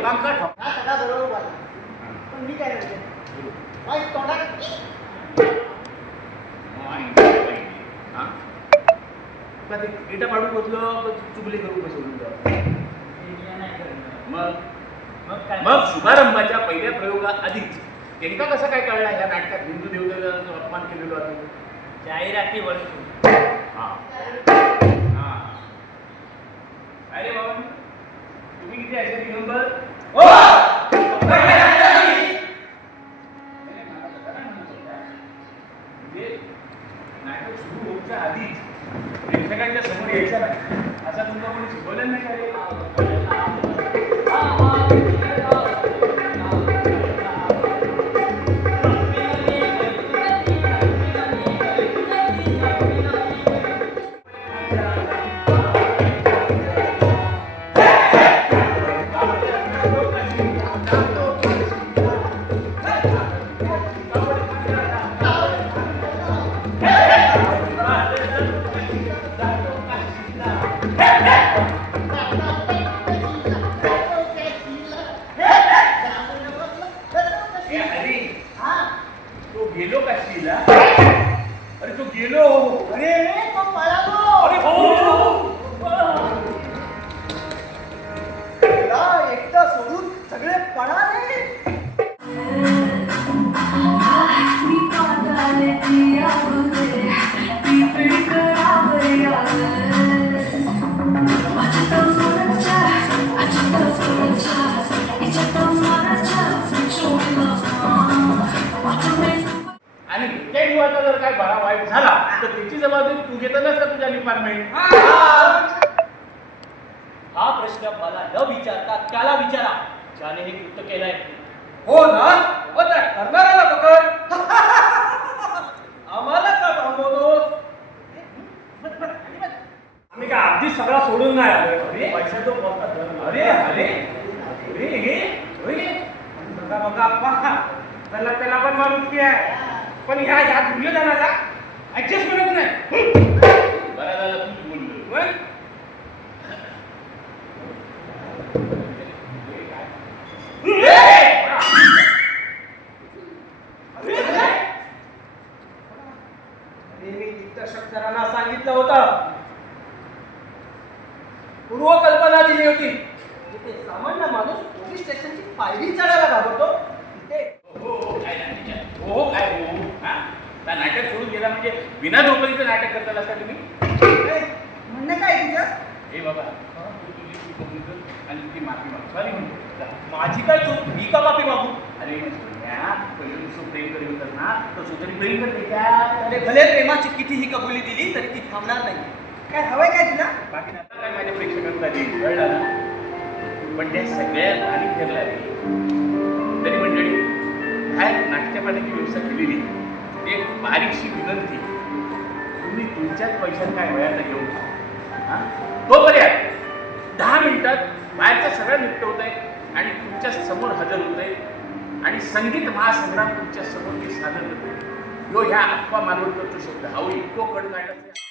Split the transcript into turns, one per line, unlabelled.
लोकांका ठोक
हा सगळा बरोबर बोला. पण मी काय म्हणते? तोंडात
हा? इटा पाडून बसलो चुगली करू कसं? मग?
मग काय?
मग शुभारंभाच्या पहिल्या प्रयोगाआधीच त्यांना कसं काय कळलं ह्या नाटकात हिंदू देवतेचा अपमान केलेलो आहे?
जाहिराती वस्तू.
हा. हा. अरे बाबा तुम्ही किती दिगंबर म्हणजे हो! नाटक सुरू होऊच्या आधीच प्रेक्षकांच्या समोर यायचं नाही. असा तुमचा कोणी शिकवलं नाही गेलो काशीला. अरे तो गेलो.
अरे तो पळालो
त्या जीवाचा जर काय बरा वाईट झाला तर त्याची जबाबदारी तू घेतलंस का तुझ्या डिपार्टमेंट
हा. प्रश्न मला न विचारता त्याला विचारा ज्याने हे कृत्य केलंय.
हो ना? हो त्या करणाऱ्याला पकड. आम्हाला का थांबवतोस आम्ही काय अगदी सगळा सोडून नाही आलोय. अरे. पैशाचं अरे अरे. अरे हे. बघा बघा अप्पा त्याला त्याला पण माणूस की आहे. पण ह्या ह्या दुर्योधनाला ऍडजस्ट करत नाही.
बरा झाला तूच बोललो.
होय? अरे मी दिग्दर्शक सरांना सांगितलं होतं. पूर्वकल्पना दिली होती. तिथे सामान्य माणूस पोलीस स्टेशनची पायरी चढायला घाबरतो. तिथे
हो हो काय नाही हो हो, काय हो हा त्या गेला म्हणजे बिना नोकरीचं नाटक करताल का तुम्ही?
म्हणणं काय तुझं?
हे बाबा तू तुझी चूक आणि तुझी माफी माग सॉरी म्हणतो.
माझी काय चूक? मी का माफी मागू?
अरे सोन्या पहिले दुसरं प्रेम करी होतं ना तो सोदरी प्रेम करते
अरे भले प्रेमाची कितीही कबुली दिली तरी ती थांबणार नाही.
काय हवंय काय तुला?
बाकी आता काय माझ्या प्रेक्षकांना देईल कळलं ना? पण त्या सगळ्यात आणि फिरला तरी मंडळी बाहेर नाट्य पाण्याची व्यवस्था केलेली एक बारीकशी विनंती. तुम्ही तुमच्याच पैशात काय वयात घेऊ नका तो पर्याय दहा मिनिटात बाहेरच्या सगळं निपटवत आहे आणि तुमच्यासमोर हजर होत आहे आणि संगीत महासंग्राम तुमच्यासमोर ते सादर करतो ह्यो ह्या अप्पा मानवडकरचा शब्द. हा इतको कडकाटाचा